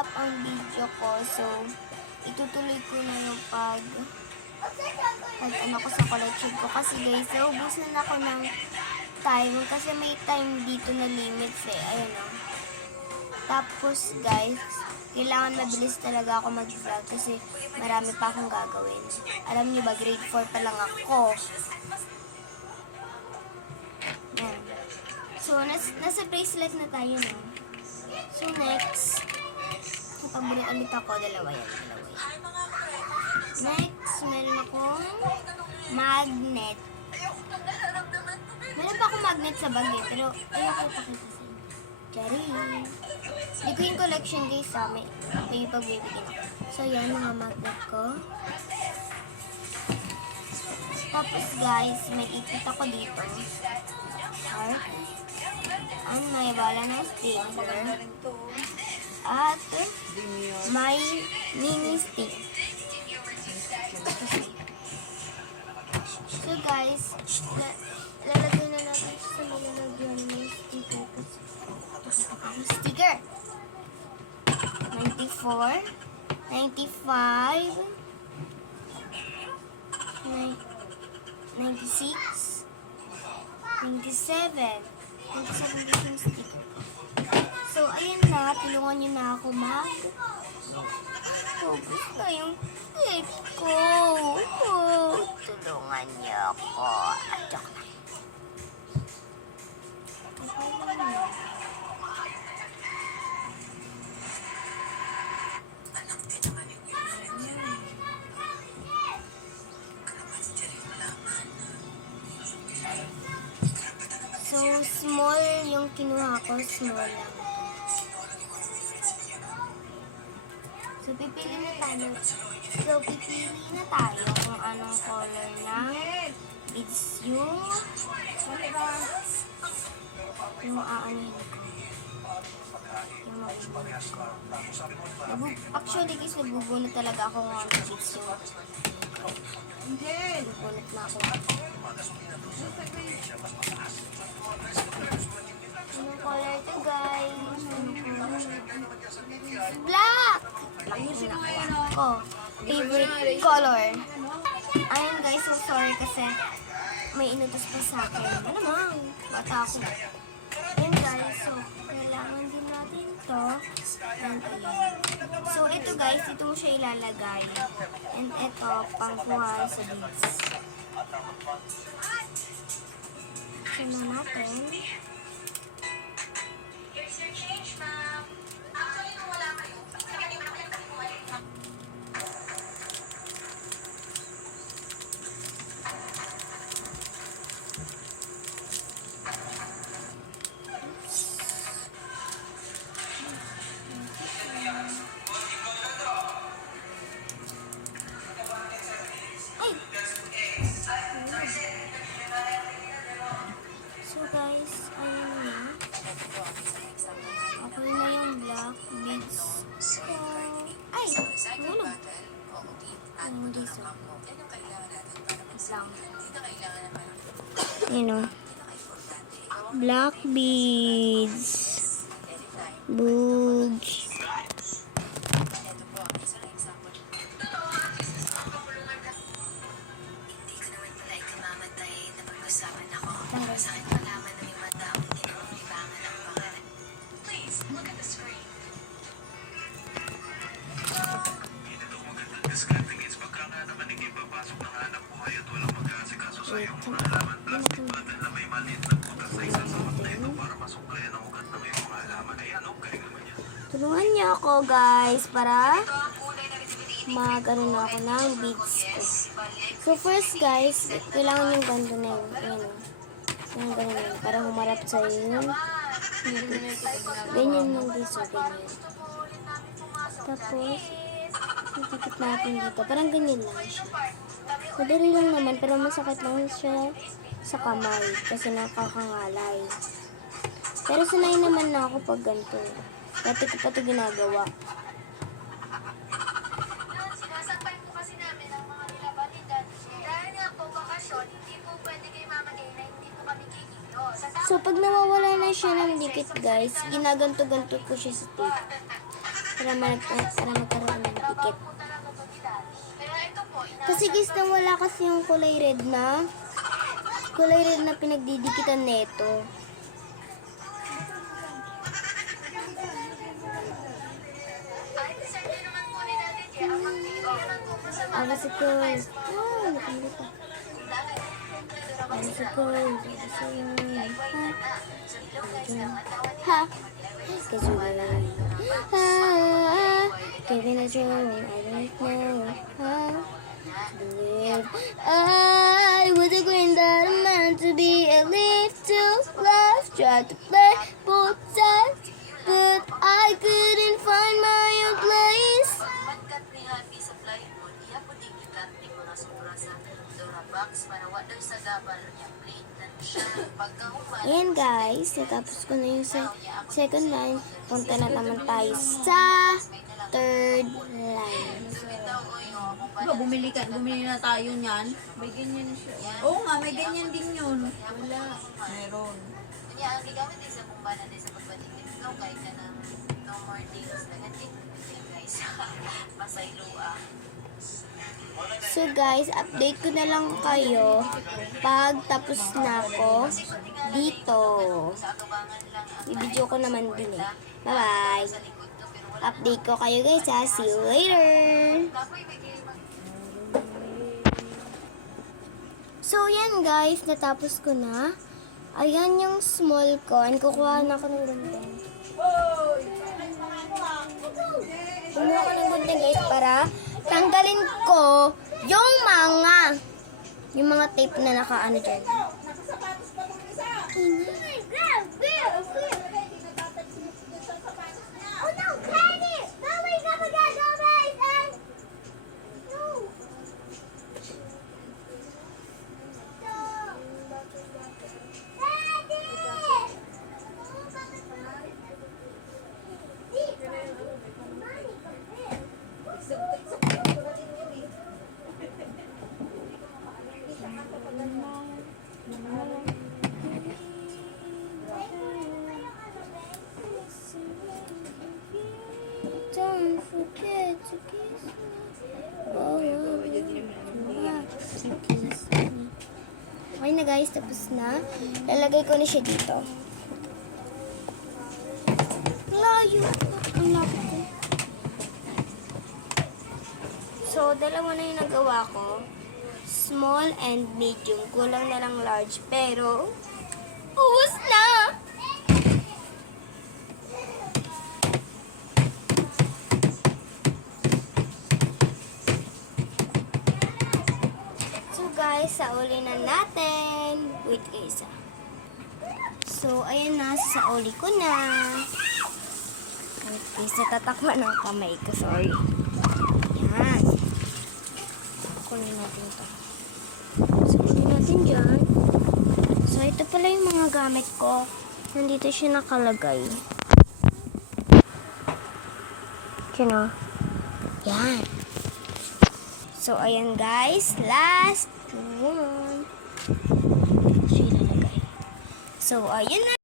stop ang video ko. So, itutuloy ko na yung pag ano ko sa collection ko. Kasi guys, naubusan ako ng time. Kasi may time dito na limits eh. Ayun o. Tapos guys, kailangan mabilis talaga ako mag-vlog kasi marami pa akong gagawin. Alam niyo ba, grade 4 pa lang ako. Yan. So, nasa bracelet na tayo na. So, next, napabili ulit ako. Dalawa yan. Next, meron akong magnet. Meron pa akong magnet sa bag eh, pero ayoko ipakita sa inyo. Cherry. Hindi ko yung collection guys ha. May pagbibigyan ako. So, yan mga magnet ko. Tapos guys, may ipit ako dito. Heart. Ang may bala ng sticker. At may mini stick. So guys, lalagay na natin sa nilalagyan ng sticker. Sticker! 94, 95, 96, 97. 97 din yung sticker. So, ayun na. Tulungan nyo na ako focus na yung clip ko. Tulungan nyo ako. Joke lang. So, small yung kinuha ko. Small lang. So, pipili na tayo kung anong color ng beads yung aanin ko. Yung mabubunot ko. Actually, guys, nagbubunot talaga ako ng beads yung nagbubunot na ako. Anong color to, guys? Black! Ko. Favorite color. Ayun, guys, so sorry kasi may inutos pa sa akin. Ano naman? Bata ako. Ayun, guys, so kailangan din natin to. And ayun. So, ito, guys, ito mo siya ilalagay. And ito, pangkuha sa beads. So, na natin. So guys, ayun na. Okay na yung black beads ko. Ay! Tulog. Hindi so. Ayun o. Black beads. Boogs. Tulungan niyo ako guys para mag-ano na ako ng beads ko. So first guys, kailangan yung ganito na yun. Ayan o. Yung ganun yun. Para humarap sa yun. Ganyan lang guys. So ganyan. Tapos, itikit natin dito. Parang ganyan lang siya. Madali lang naman, pero masakit lang siya sa kamay kasi nakakangalay. Pero sanay naman na ako pag ganito. Dati ko pa ito ginagawa. Sinasampay po kasi namin ang mga nilabalitan. Dahil nga po bakasyon, hindi po pwede kayo mamagay na hindi po kami kikilos. So, pag nawawala na siya ng dikit, guys, ginaganto-ganto ko siya sa tape. Para magkaroon ng tikit. po talaga to ni Daddy. Pero ito po, Kasi guys, wala kasi yung kulay red na pinagdidikitan neto. ay, design din naman po ni Daddy J. Ang mag-TV naman po masama. Kasi ko. Napindot pa. Kasi ko. Ha? Kasi given a dream, I don't know how to live. I was a green that I'm meant to be a leaf to love. Tried to play both sides, but I couldn't find my own place. Pagkat ni Happy sa plywood, iya po din ikat ni ko na sobra sa Durabox para waday sa gabal niya plate na siya pagkahuman. Ayan guys, natapos ko na yung second line. Punta na naman tayo sa third line. Diba, bumili na tayo niyan. May ganyan siya. Oo nga, may ganyan din yun. Wala. Meron. Kanya ang gigamit din sa kumbana din sa pagbatingin. Ikaw kahit ka ng no more things na ganyan guys. Masaylua. So guys, update ko na lang kayo pag tapos na ako dito. Sa agabangan lang ang I-video ko naman din eh. Bye-bye. Update ko kayo guys ha. See you later. kapoy may kayo So yan guys, natapos ko na. Ayan yung small ko. Kukuha na ako ng gunting. Kumuha ko ng gunting guys para tanggalin ko yung mga tape na nakaano dyan. Oh no, Penny! No, wake up again! No, guys! No! Don't forget to kiss me. Oh, to kiss me. Okay na guys, tapos na. Lalagay ko na siya dito. Layo. Ang lapit ko. So, dalawa na yung nagawa ko. Small and medium. Kulang na lang large. Pero, ubos na! So guys, sauli na natin. Wait guys ah. So, ayan na. Sauli ko na. Wait guys, natatakma ng kamay ko. Sorry. Yan. Kunin natin ito. So, kunin natin dyan. So, ito pala yung mga gamit ko. Nandito siya nakalagay. Yan o. Yan. So, ayan guys. Last one. Siya ilalagay. So, ayun na.